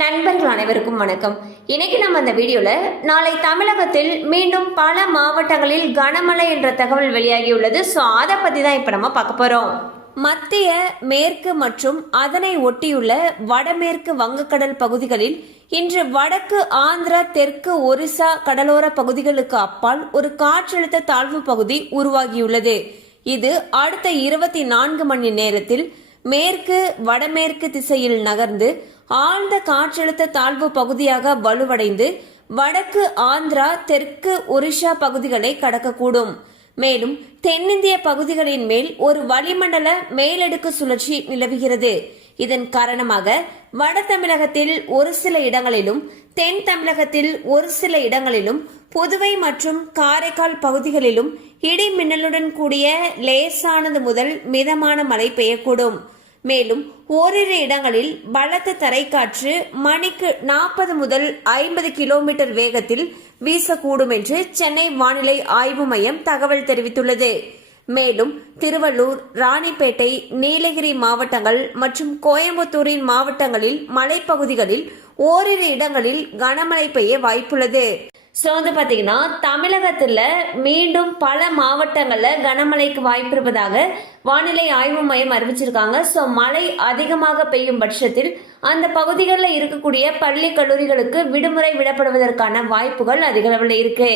நண்பர்கள் அனைவருக்கும் வணக்கம். இன்னைக்கு நம்ம அந்த வீடியோல நாளை தமிழகத்தில் மீண்டும் பல மாவட்டங்களில் கனமழை என்ற தகவல் வெளியாகியுள்ளது. ஸோ அதை பத்தி தான் இப்போ நம்ம பார்க்க போறோம். மத்திய மேற்கு மற்றும் அதனை ஒட்டியுள்ள வடமேற்கு வங்கக்கடல் பகுதிகளில் இன்று வடக்கு ஆந்திரா தெற்கு ஒரிசா கடலோர பகுதிகளுக்கு அப்பால் ஒரு காற்றழுத்த தாழ்வு பகுதி உருவாகியுள்ளது. இது அடுத்த இருபத்தி நான்கு மணி நேரத்தில் மேற்கு வடமேற்கு திசையில் நகர்ந்து ஆழ்ந்த காற்றழுத்த தாழ்வு பகுதியாக வலுவடைந்து வடக்கு ஆந்திரா தெற்கு ஒரிஷா பகுதிகளை கடக்கக்கூடும். மேலும் தென்னிந்திய பகுதிகளின் மேல் ஒரு வளிமண்டல மேலடுக்கு சுழற்சி நிலவுகிறது. இதன் காரணமாக வட தமிழகத்தில் ஒரு சில இடங்களிலும் தென் தமிழகத்தில் ஒரு சில இடங்களிலும் புதுவை மற்றும் காரைக்கால் பகுதிகளிலும் இடி மின்னலுடன் கூடிய லேசானது முதல் மிதமான மழை பெய்யக்கூடும். மேலும் ஓரிரு இடங்களில் பலத்த தரைக்காற்று மணிக்கு நாற்பது முதல் ஐம்பது கிலோமீட்டர் வேகத்தில் வீசக்கூடும் என்று சென்னை வானிலை ஆய்வு மையம் தகவல் தெரிவித்துள்ளது. மேலும் திருவள்ளூர் ராணிப்பேட்டை நீலகிரி மாவட்டங்கள் மற்றும் கோயம்புத்தூரின் மாவட்டங்களில் மலைப்பகுதிகளில் ஓரிரு இடங்களில் கனமழை பெய்ய வாய்ப்புள்ளது. ஸோ வந்து பார்த்தீங்கன்னா தமிழகத்தில் மீண்டும் பல மாவட்டங்களில் கனமழைக்கு வாய்ப்பு இருப்பதாக வானிலை ஆய்வு மையம் அறிவிச்சிருக்காங்க. ஸோ மழை அதிகமாக பெய்யும் பட்சத்தில் அந்த பகுதிகளில் இருக்கக்கூடிய பள்ளி கல்லூரிகளுக்கு விடுமுறை விடப்படுவதற்கான வாய்ப்புகள் அதிகளவில் இருக்கு.